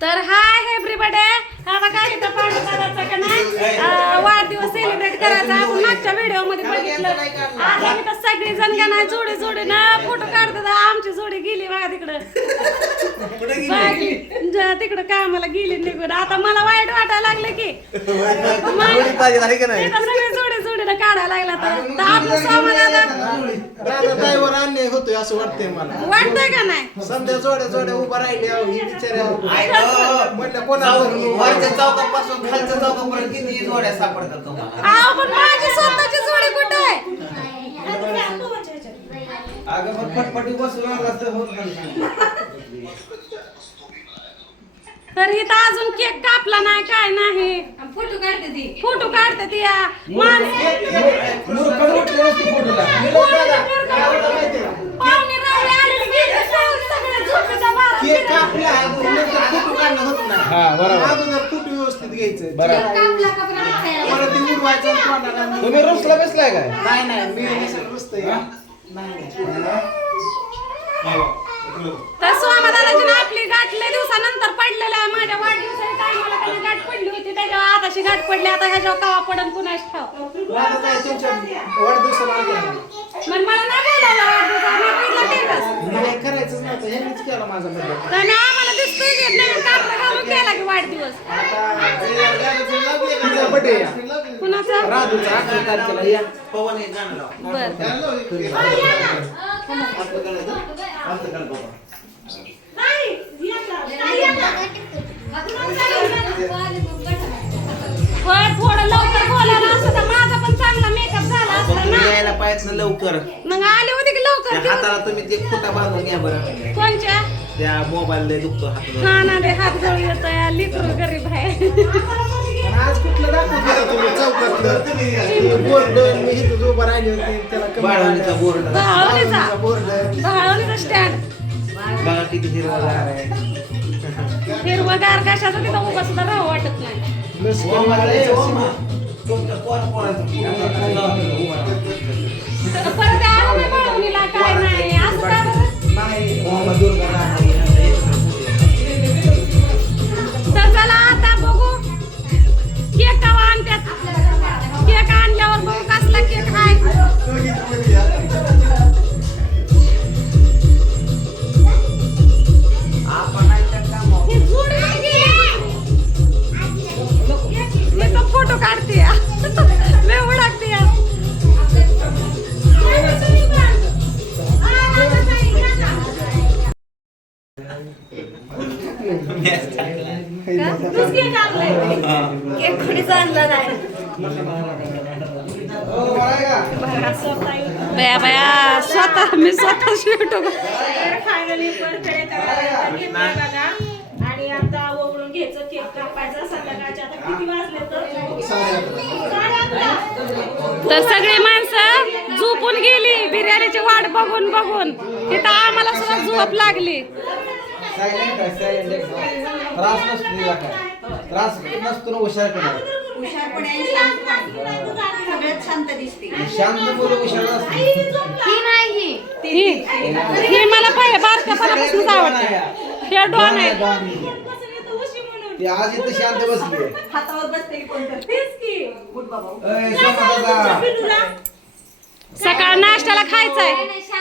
तर hi everybody आता काय इथं पाणी करायचं का नाही? वाढदिवस सेलिब्रेट करायचा. आपण मागच्या व्हिडिओमध्ये बघितलं. आता इथं सगळी जण का नाही जोडी जोडी ना फोटो काढतात आमची जोडी गेली बघा तिकडं. तिकडं कामाला गेली निघून. आता मला वाईट वाटायला लागलं की. जोडी पाहिजे आहे का नाही इथं सगळे जोडी जोडीनं काढायला लागला तर तर आपलं अन्याय होतोय असं वाटतंय मला. वाटतंय का नाही? सध्या जोड्या जोड्या उभा राहिले अहो, ही बिचाऱ्या ऐक, म्हटलं कोणाला चौक- वरच्या चौकापासून खालच्या चौकापर्यंत किती जोड्या सापडतात तुम्हाला? अहो पण माझी स्वतःची जोडी कुठे आहे? अगं पण फटफटी बसून आला तर होत नाही. तर इथं अजून केक कापला नाही काय नाही. फोटो काढते ती. फोटो काढते ती या. माणसं पाहुणे रावळे आले की? सगळे झोपेच्या व्यवस्थित घ्यायचं. कापला का बरं? खायला? परत ते उडवायचं आणि तोंडाला तुम्ही रुसला बसलाय काय? नाही नाही. मी रुसतंय? नाही. तर सोमादादाची ना आपली गाठ लय दिवसानंतर पडलेलं आहे. माझ्या वाढदिवसाच्या टायमाला त्यांना गाठ पडली होती. त्याच्यावर आताशी गाठ पडली. आता ह्याच्यावर कवा पडन कुणाच ठाव? तुमच्या वाढदिवसाला आले. मग मला नाही बोलावलं वाढदिवसाला. मी बघितलं टेटस मला हे करायचंच नव्हतं ह्यांनीच केला माझा बर्थडे तर आम्हाला दिसतोय की नवीन कापड घालून केला की वाढदिवस. तिचा बर्थडे या कुणाचा? राधूचा अकरा तारखेला या. पवन एक गाणं लाव बर थोडं लवकर बोलायला असं तर माझा पण चांगला मेकअप झाला असता तुम्ही ना. यायला पाहिजे लवकर. मग आले होते की लवकर हाताला तुम्ही ते खोटा बांधून घ्या बरं? कोणच्या? त्या मोबाईल लय दुखतो हात हा ना ते हात जवळ येतोय लिकरू गरीब आहे आज कुठलं दाखवत तुम्ही? चौकातलं. बोर्ड मी इथं उभं राहिले होते त्याला बाळवणीचा. बोर्ड. भावनीचा स्टँड. बघा किती हिरवगार आहे. हिरवगार कशाचं? तिथं उभं सुद्धा राहू वाटत नाही. परत आलो नाही भावनीला काय नाही. असं का बरं? नाही. बया बया स्वतः मी स्वतः फायनली बर्थडे बघा. आणि आता ओवळून घ्यायचं केक कापायचा. संध्याकाळचे आता किती वाजले तर? सगळी माणसं झोपून गेली. बिर्याणीची वाट बघून बघून. तिथं आम्हाला सुद्धा झोप लागली. सायलेंट एकदम त्रास नसतो तिला शांत मुलं हुशार असते. ही नाही ही. ही. मला पाहिजे बारक्यापणापासूनच आवडते. हे डॉन आहे. कसं येतं उशी म्हणून. ती आज इथं शांत बसली तेच की. सकाळ नाश्त्याला खायचाय.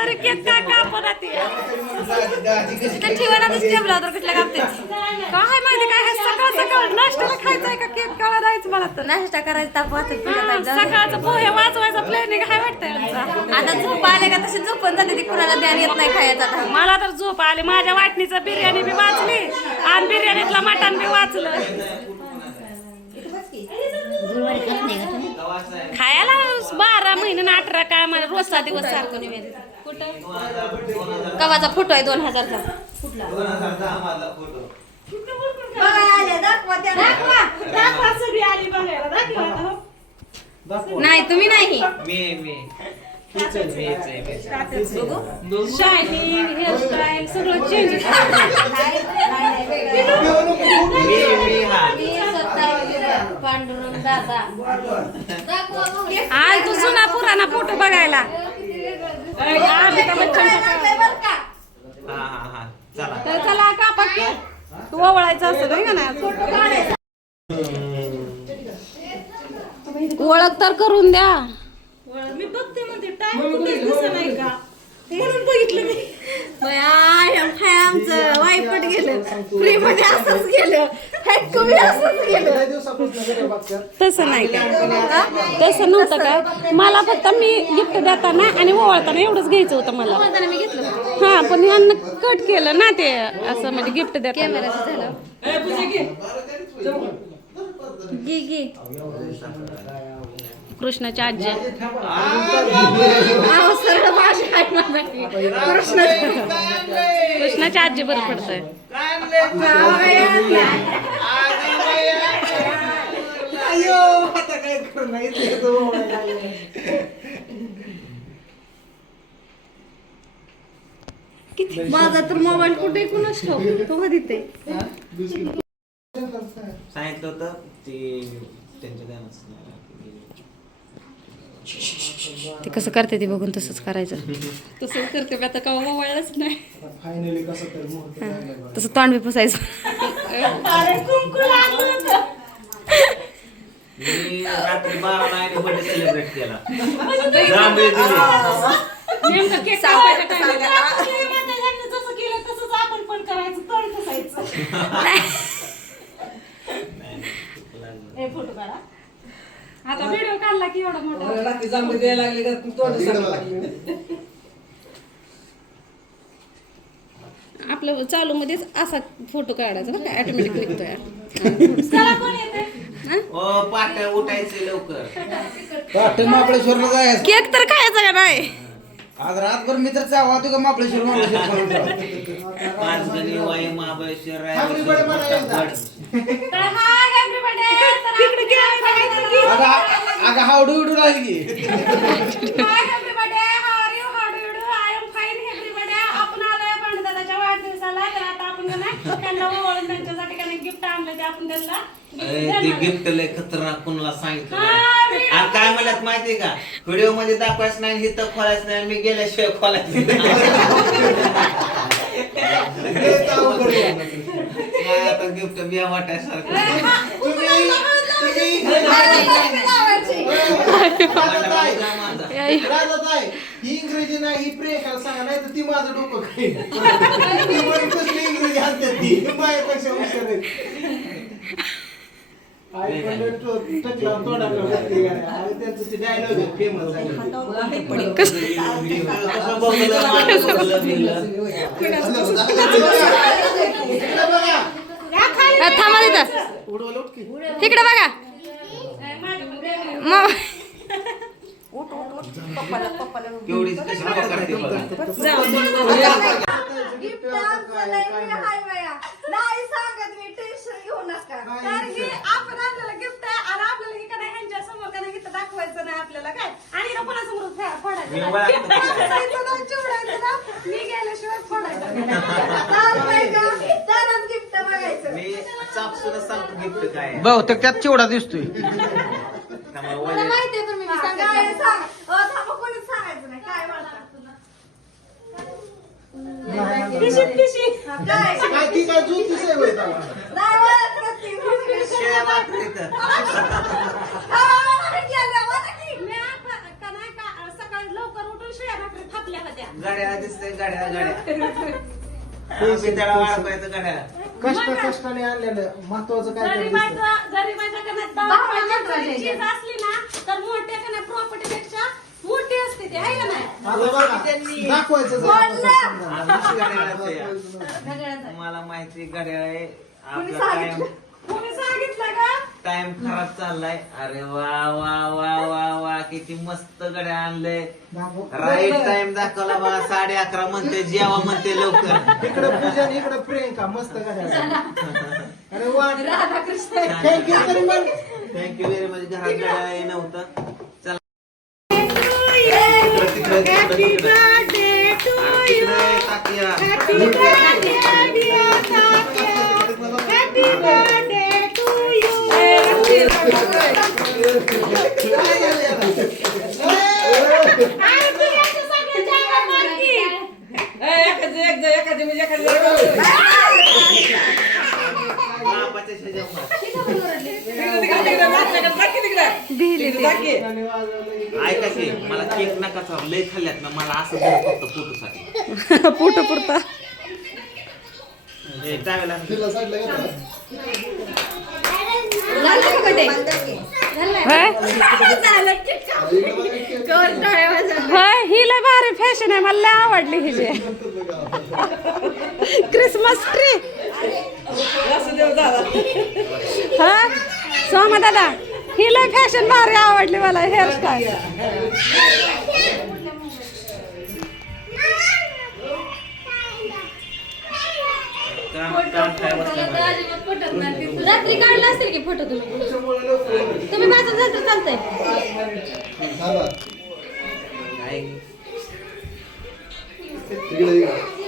तरी केक काय ती? कशी तर ठेवणारच टेबला तर कुठल्या कापते काय माहिती काय? हे सकाळ सकाळ नाश्त्याला खायचंय का केक? कळा जायचं मला तर. नाश्ता करायचा ताप सकाळचं पोहे वाचवायचं प्लॅनिंग काय वाटतंय आमचा? आता झोप आले का तशी झोपून जाते ती कुणाला ध्यान येत नाही खायचं मला तर झोप आली. माझ्या वाटणीचं बिर्याणी बी वाचली आणि बिर्याणीतलं मटण बी वाचलं. खायला बारा महिने अठरा काय मला रोजचा दिवस सारखं निवेदित कुठं? कवाचा फोटो आहे दोन हजारचा. हो. नाही तुम्ही नाही. मी मी. शायनिंग हेअरस्टाईल सगळं चेंज पांडुरंग दादा. आज तू जुना पुराणा फोटो बघायला. हा हा हा. चला. तर चला का पक्की? तू ओवळायचं असतं नाही का ना ओळख तर करून द्या. मी बघते म्हणते टाइम दिसत नाही का? म्हणून बघितलं मी. आमचं वायपट गेलं. फ्री मध्ये असंच गेलं. असंच गेलं तसं नाही का? तसं नव्हतं का? मला फक्त मी गिफ्ट देताना आणि ओवाळताना एवढंच घ्यायचं होतं मला. मी घेतलं. हा पण यांना कट केलं ना ते असं म्हणजे गिफ्ट देताना. कृष्णाची आजी कृष्णाची आजी बरं पडतंय. अयो आता काय करणार तो. माझा तर मोबाईल कुठे कुणाच ठेव तो तिथे सांगितलं होतं ते त्यांच्या ध्यानात. ते कसं करते ते बघून तसंच करायचं. तसंच करते मी आता का ओवाळलंच नाही. आता फायनली कसं तर मुहूर्त लागलाय बघा. तसं तोंड बी पुसायचं. अरे कुंकू लागलं होतं. मी रात्री बारा नाही बर्थडे सेलिब्रेट केला. जांभळी दिली. नेमकं केक ते म्हणते, ह्यांनी जसं केलं तसंच आपण पण करायचं तोंड पुसायचं. हे फोटो काढा. आता व्हिडिओ काढला की एवढा मोठा. जांभळी द्यायला लागली का? तू तोंड सांगायला लागली. आपलं चालू मध्येच असा फोटो काढायचा बरं का? ऑटोमॅटिक निघतोय. चला कोण येते ओ पाट्या उठायचे लवकर. वाटतं महाबळेश्वरला जायचं. केक तर खायचा का नाही? आज रातभर मी तर चावा का महाबळेश्वर महाबळेश्वर. पाच वाई तर हाय everybody. तर हावडू उडू राहिली की Hi everybody. How are you? How do you do? I am fine everybody. आपण आलोय पंडिताच्या वाढदिवसाला तर आता आपण का नाही त्यांना ओवाळून त्यांच्यासाठी काही गिफ्ट आणलं ते आपण त्यांना ए, ते गिफ्ट लय खतरनाक कुणाला सांगितलं हा, नाही. आणि काय म्हणत माहितीये का व्हिडिओमध्ये दाखवायचं नाही हिथं खोलायचं नाही मी गेल्याशिवाय खोलायचं नाही आता गिफ्ट बिया वाटायसारखं माझा. ही इंग्रजी नाही ही प्रियंकाला सांगा नाही तर ती माझं डोकं खाईल ती म्हणे कसली इंग्रजी आणते ती माझ्यापेक्षा हुशार आहे आई पण लय टो- टकला तोंडाकडे बघते गाड्या. आणि त्यांचं ते डायलॉग आहे फेमस आहे कसं बघलं, माझं बघलं, बिघलं. इकडे बघा अ, थांबा तिथं उडवलं उठकी तिकडे बघा. मग केवढी कशी करते बघा नाही सांगत मी टेन्शन घेऊ नका. कारण की आपण आपल्याला गिफ्ट आहे आणि आपल्याला की काय ह्यांच्या समोर काय नाही इथं दाखवायचं नाही आपल्याला काय. आणि ना कोणासमोर फे- फोडायचं मी नाही. ओळखतो त्याला. फोडायचं नाही, चिवडायचं नाही. मी गेल्याशिवाय फोडायचं नाही. गिफ्ट बघायचं मी चापसून सांगतो गिफ्ट काय आहे. बहुतेक त्यात चिवडा दिसतोय. त्यामुळे मला वय- माहितीये पण मी सांगायचं काय सांग. अ, थांबा, कोणीच सांगायचं नाही? काय पिशी. हा, काय? काय? ती काय ज्योतिष आहे होय त्याला? नाही ओळखलं ती. शेळ्या भाकरीत. हा, मला गेलं, मला की. मी आता का नाही का सकाळी लवकर उठून शिळ्या भाकरी थापल्या होत्या. गाड्या दिसते गाड्या गाड्या. आम्ही त्याला वाढवायचं गाड्या. कष्ट कष्टाने आणलेलं महत्वाचं काय दहा. चीज असली ना तर मोठ्या कना प्रॉपर्टी पेक्षा मोठी असते ती आहे का नाही? आता बघा, दाखवायचं जरा या. तुम्हाला माहिती गाड्या आहे. आपला? कोणी सांगितलं? का टाइम खराब चाललाय. अरे वा वा वा वा वा किती मस्त गड्या आणले दाखव. राईट टाइम दाखवला बघा साडे अकरा म्हणते जेवा म्हणते लवकर. इकडं पूजन इकडं प्रियंका मस्त गाड्या अरे वा. राधाकृष्ण. थँक्यू व्हेरी मच घरात गड्या नव्हतं चला. Happy birthday to you happy birthday dear ऐका की मला केक नका लय खाल्ल्यात ना मला असं द्या फक्त पोट पुरता. हे ही लय भारी फॅशन आहे. मला लय आवडली ही जे. क्रिसमस ट्री हा सोमा दादा ही लय फॅशन भारी आवडली मला हेअरस्टाईल काम काम काय बसलं रात्री काढला असेल की फोटो तुम्ही? तुम्ही माझं झालं तर चालतंय इकडे